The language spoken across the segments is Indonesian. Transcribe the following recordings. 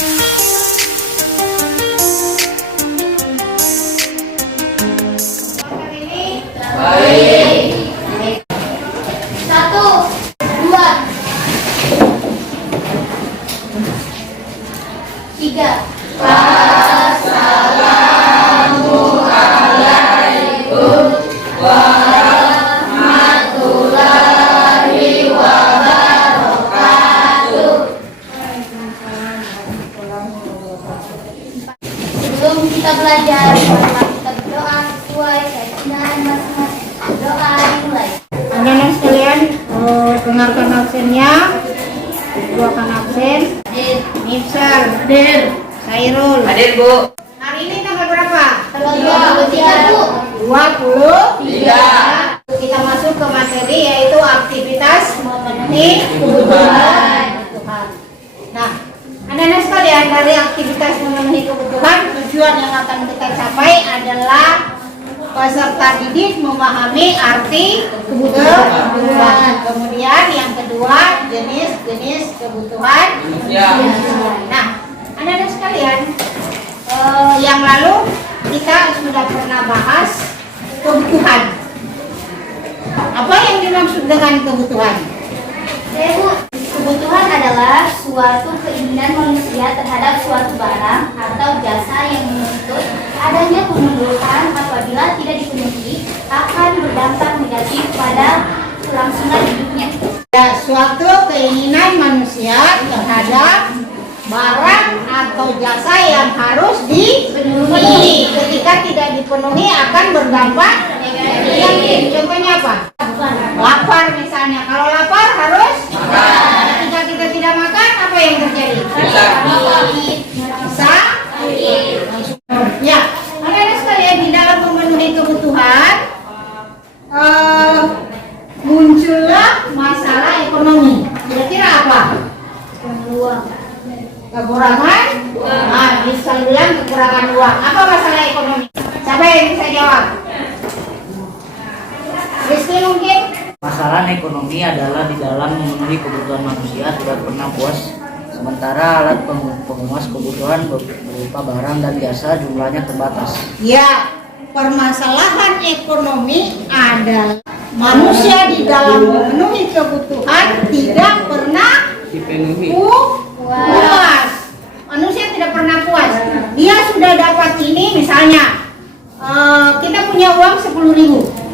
Baik. Satu, dua, tiga. Assalamualaikum warahmatullahi wabarakatuh. Sebelum kita belajar, marilah kita berdoa sesuai keyakinan masing-masing. Doa dimulai. Anak-anak sekalian, dengarkan absennya. Buahkan absen. Nifsal, Hadir. Khairul. Hadir, Bu. Hari ini tanggal berapa? Tanggal 23, Bu. 23. Kita masuk ke materi yaitu aktivitas memenuhi kebutuhan. Nah, anak-anak sekalian, dari aktivitas memenuhi kebutuhan, tujuan yang akan kita capai adalah peserta didik memahami arti kebutuhan. Kemudian yang kedua, jenis-jenis kebutuhan Ya. Nah, anak-anak sekalian, yang lalu kita sudah pernah bahas kebutuhan. Apa yang dimaksud dengan kebutuhan? Bu, kebutuhan adalah suatu keinginan manusia terhadap suatu barang atau jasa yang menuntut adanya pemenuhan. Apabila tidak dipenuhi akan berdampak negatif pada kelangsungan hidupnya. Ya, suatu keinginan manusia terhadap barang atau jasa yang harus dipenuhi. Ketika tidak dipenuhi akan berdampak negatif. Contohnya apa? Lapar misalnya. Kalau lapar harus makan. Ketika kita tidak makan, apa yang terjadi? Bisa. Ya, anak-anak sekalian, di dalam memenuhi kebutuhan muncullah masalah ekonomi. Kira-kira apa? Kekurangan. Nah, bisa bilang kekurangan uang. Apa masalah ekonomi? Siapa yang bisa jawab? Rizky mungkin? Masalah ekonomi adalah di dalam memenuhi kebutuhan manusia tidak pernah puas, sementara alat pemuas kebutuhan berupa barang dan jasa jumlahnya terbatas. Ya, permasalahan ekonomi adalah manusia di dalam memenuhi kebutuhan tidak pernah Dipenuhi. puas. Manusia tidak pernah puas. Dia sudah dapat ini, misalnya kita punya uang 10.000.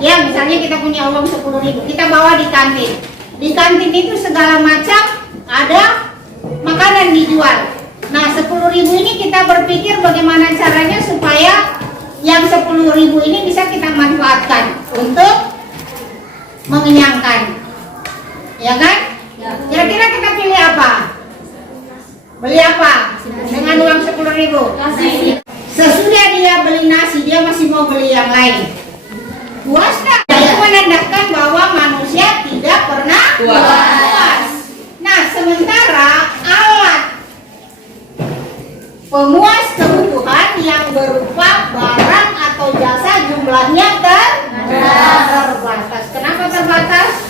Ya, misalnya kita punya uang 10.000, kita bawa di kantin. Di kantin itu segala macam ada makanan dijual. Nah, 10.000 ini kita berpikir bagaimana caranya supaya yang 10.000 ini bisa kita manfaatkan untuk mengenyangkan. Ya kan? Kira-kira kita pilih apa? Beli apa? Dengan uang 10.000. Sesudah dia beli nasi, dia masih mau beli yang lain. Puas tak? Itu menandakan bahwa manusia tidak pernah puas. Nah, sementara alat pemuas kebutuhan yang berupa barang atau jasa jumlahnya terbatas. Kenapa terbatas?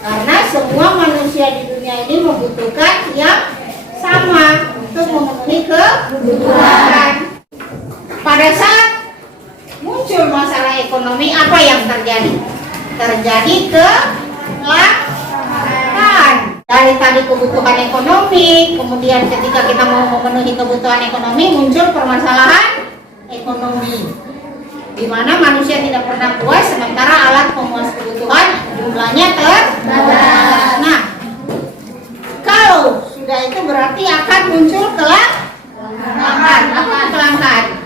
Karena semua manusia di dunia ini membutuhkan yang sama untuk memenuhi kebutuhan. Pada saat muncul masalah ekonomi, apa yang terjadi? Terjadi kelangkaan. Dari tadi kebutuhan ekonomi, kemudian ketika kita mau memenuhi kebutuhan ekonomi, muncul permasalahan ekonomi, di mana manusia tidak pernah puas, sementara alat pemuas kebutuhan jumlahnya terbatas. Nah, kalau sudah itu berarti akan muncul kelangkaan. Apa kelangkaan?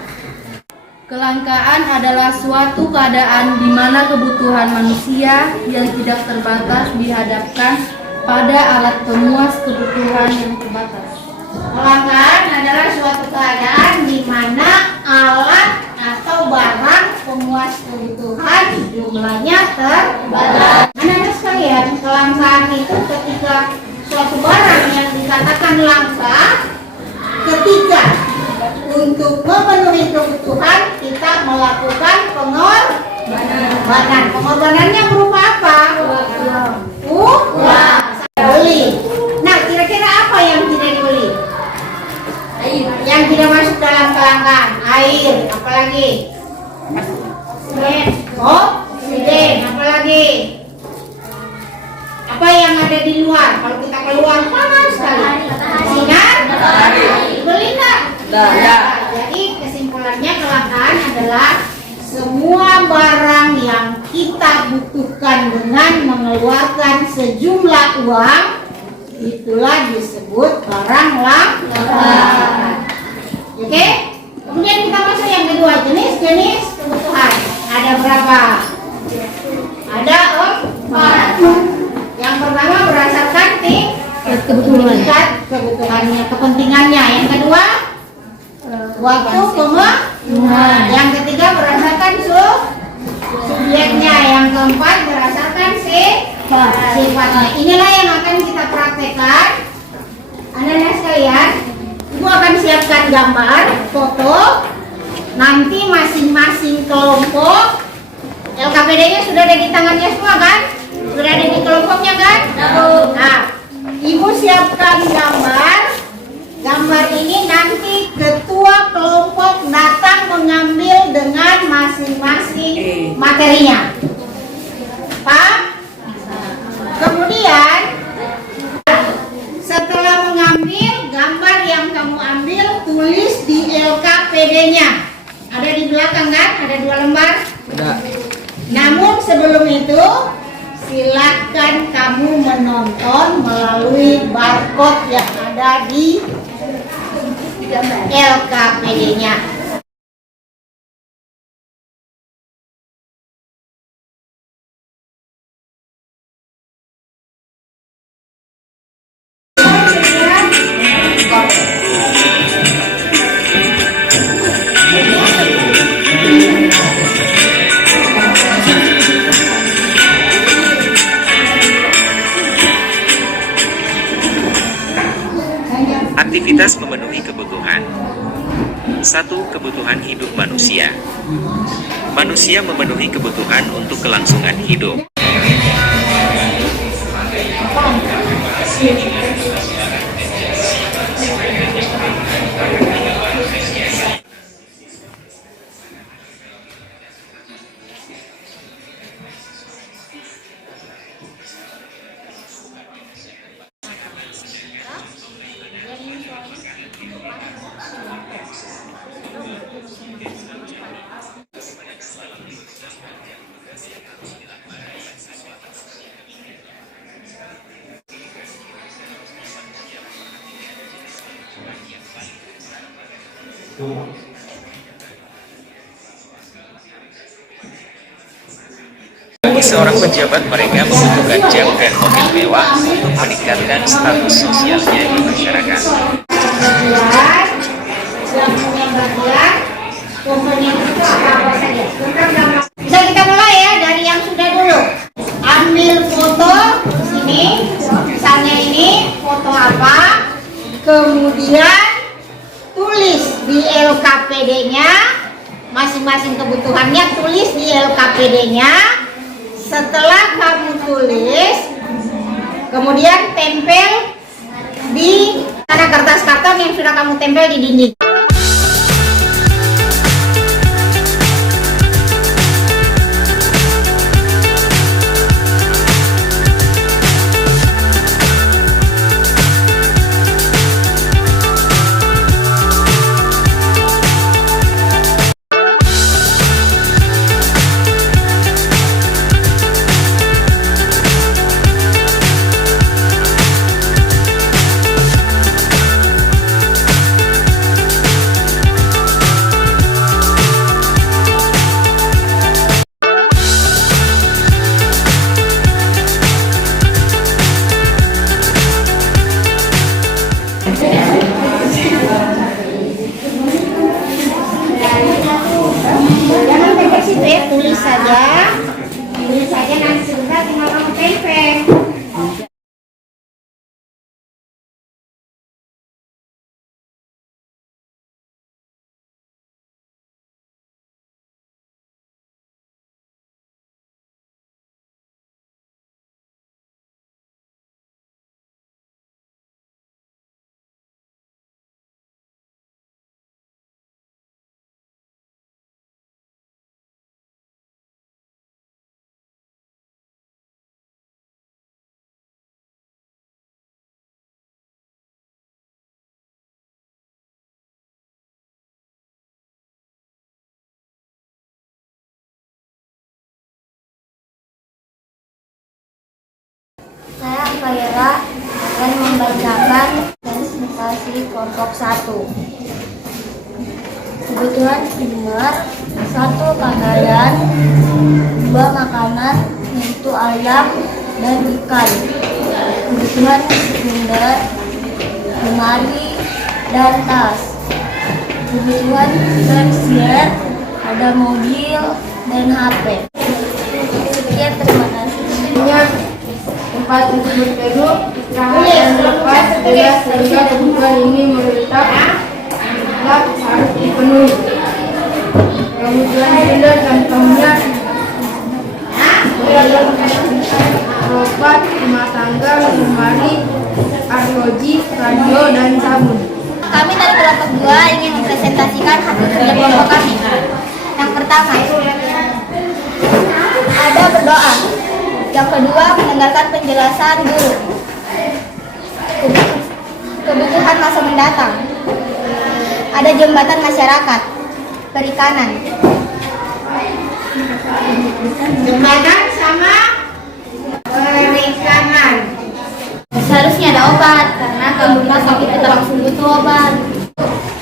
Kelangkaan adalah suatu keadaan di mana kebutuhan manusia yang tidak terbatas dihadapkan pada alat pemuas kebutuhan yang terbatas. Kelangkaan adalah suatu keadaan di mana alat atau barang pemuas kebutuhan jumlahnya terbatas. Anak-anak sekalian, kelangkaan itu ketika suatu barang yang dikatakan langka, ketika untuk memenuhi kebutuhan kita melakukan pengorbanan. Pengorbanannya berupa apa? Uang. Beli. Nah, kira-kira apa yang tidak dibeli? air, apalagi? Oksigen, apalagi? Apa yang ada di luar? Kalau kita keluar panas sekali. Sinar? Belinda? Jadi kesimpulannya kelangkaan adalah semua barang yang kita butuhkan dengan mengeluarkan sejumlah uang, itulah disebut barang langka. Oke? Kemudian kita masuk yang kedua, jenis-jenis kebutuhan. Ada berapa? Ada 4. Yang pertama berdasarkan tingkat kebutuhannya, kepentingannya. Yang kedua waktu pemenuhan. Yang ketiga berdasarkan subjeknya. Yang keempat berdasarkan sifatnya. Inilah yang akan kita praktekkan. Anak-anak sekalian, Ibu akan siapkan gambar, foto. Nanti masing-masing kelompok LKPD-nya sudah ada di tangannya semua kan? Sudah ada di kelompoknya kan? Nah, Ibu siapkan gambar. Gambar ini nanti ketua kelompok datang mengambil dengan masing-masing materinya. Paham? Kemudian setelah mengambil gambar yang kamu ambil, tulis di LKPD-nya. Ada di belakang kan? Ada 2 lembar? Ada. Namun sebelum itu silakan kamu menonton melalui barcode yang ada di LKPD-nya. Aktivitas memenuhi kebutuhan. 1. Kebutuhan hidup manusia. Manusia memenuhi kebutuhan untuk kelangsungan hidup. Bagi seorang pejabat, mereka membutuhkan jam dan mobil mewah untuk meningkatkan status sosialnya di masyarakat. Bisa kita mulai ya dari yang sudah dulu. Ambil foto di sini, misalnya ini foto apa, kemudian tulis di LKPD-nya, masing-masing kebutuhannya tulis di LKPD-nya. Setelah kamu tulis, kemudian tempel di kertas karton yang sudah kamu tempel di dinding. Jangan pakai situ ya, tulis saja nanti sebentar tinggal kamu tempel. Khaira akan membacakan presentasi kelompok 1. Kebutuhan primer 1 pakaian, 2 makanan yaitu ayam dan ikan. Kebutuhan sekunder lemari dan tas. Kebutuhan tersier ada mobil dan HP. Sekian, terima kasih. Tempat untuk berteduh, istirahat dan lepas jelas sehingga kebutuhan ini menetap harus dipenuhi. Kebutuhan sekunder contohnya obat, rumah tangga, lemari, arloji, radio, dan sabun. Kami dari kelompok 2 ingin mempresentasikan hasil kerja kelompok kami. Yang pertama, ada berdoa. Yang kedua, mendengarkan penjelasan guru. Kebutuhan masa mendatang. Ada jembatan masyarakat, perikanan. Jembatan sama perikanan. Seharusnya ada obat, karena kalau rumah sakit kita langsung butuh obat.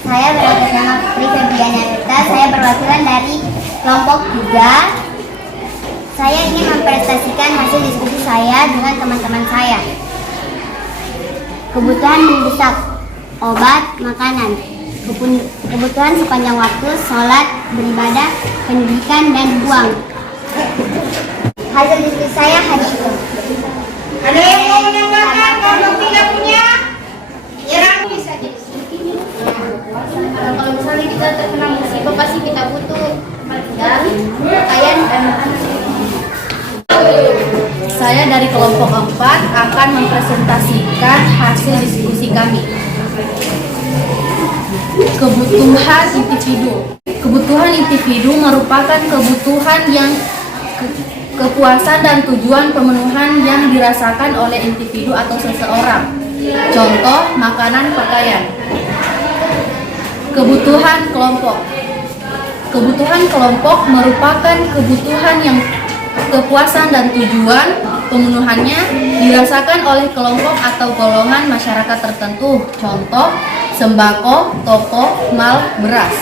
Saya beratas nama Putri Febriana Rita, saya perwakilan dari kelompok 3. Saya ingin mempresentasikan hasil diskusi saya dengan teman-teman saya. Kebutuhan mendesak, obat, makanan. Kebutuhan sepanjang waktu, sholat, beribadah, pendidikan, dan uang. Hasil diskusi saya hanya itu. Ada yang mau menambahkan kelompok 3 punya? Ya, bisa jadi. Kalau misalnya kita terkena musibah pasti kita butuh pakaian dan makanan. Saya dari kelompok 4 akan mempresentasikan hasil diskusi kami. Kebutuhan individu. Kebutuhan individu merupakan kebutuhan yang kepuasan dan tujuan pemenuhan yang dirasakan oleh individu atau seseorang. Contoh, makanan, pakaian. Kebutuhan kelompok. Kebutuhan kelompok merupakan kebutuhan yang kepuasan dan tujuan pemenuhannya dirasakan oleh kelompok atau golongan masyarakat tertentu. Contoh, sembako, toko, mal, beras.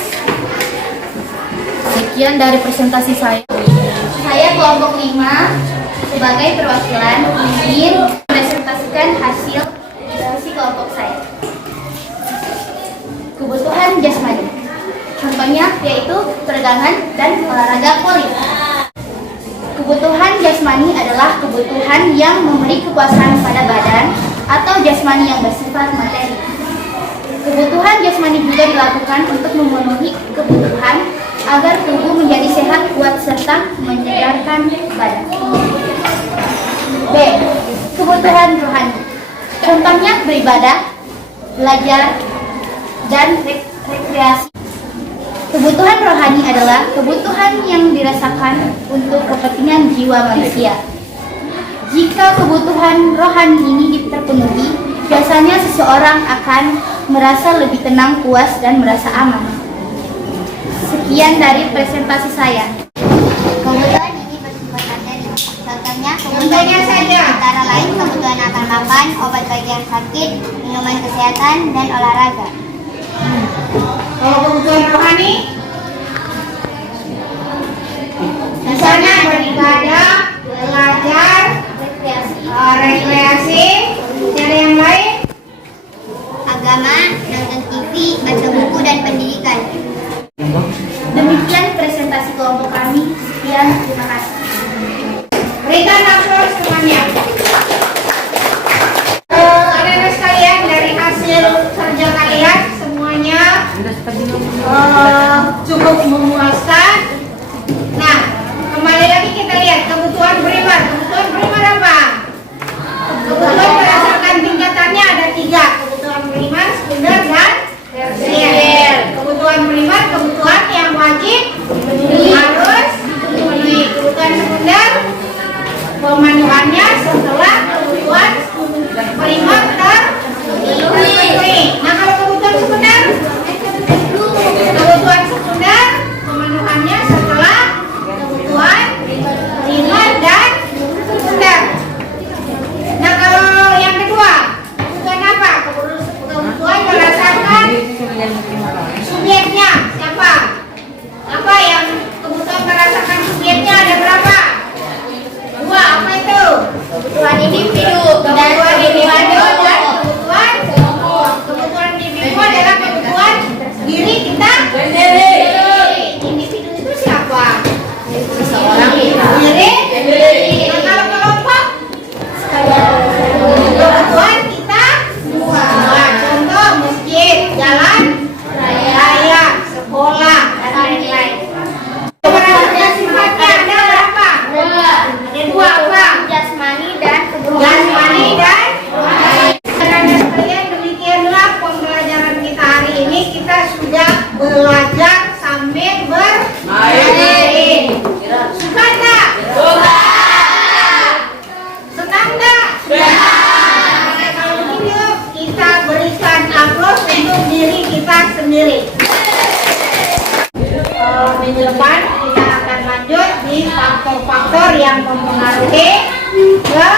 Sekian dari presentasi saya. Saya kelompok 5 sebagai perwakilan ingin mempresentasikan hasil diskusi kelompok saya. Kebutuhan jasmani, contohnya yaitu peregangan dan olahraga poli. Kebutuhan jasmani adalah kebutuhan yang memberi kepuasan pada badan atau jasmani yang bersifat materi. Kebutuhan jasmani juga dilakukan untuk memenuhi kebutuhan agar tubuh menjadi sehat, kuat, serta menyegarkan badan. B. Kebutuhan rohani, contohnya beribadah, belajar, dan rekreasi. Kebutuhan rohani adalah kebutuhan yang dirasakan untuk kepentingan jiwa manusia. Jika kebutuhan rohani ini terpenuhi, biasanya seseorang akan merasa lebih tenang, puas, dan merasa aman. Sekian dari presentasi saya. Kebutuhan ini bersifat materi. Contohnya kebutuhan saja. antara lain kebutuhan akan makan, obat bagi yang sakit, minuman kesehatan, dan olahraga. Kalau kebutuhan rohani, misalnya beribadah, belajar, rekreasi, ada yang lain? Agama, nonton TV, baca buku, dan pendidikan. Demikian presentasi kelompok kami. Sekian, terima kasih. Berikan aplaus semuanya. Anak-anak sekalian, dari hasil kerja kalian semuanya cukup memuaskan. Nah, kembali lagi kita lihat kebutuhan primer. Kebutuhan primer apa? Kebutuhan berdasarkan tingkatannya ada 3. Kebutuhan primer, sekunder, dan tersier. Kebutuhan primer, kebutuhan yang wajib harus dipenuhi. Kebutuhan sekunder, pemenuhannya setelah kebutuhan primer terpenuhi. Nah, kalau kebutuhan sekunder, pemenuhannya setelah kebutuhan primer dan sekunder. Nah, kalau sendiri. Minggu depan kita akan lanjut di faktor-faktor yang mempengaruhi ke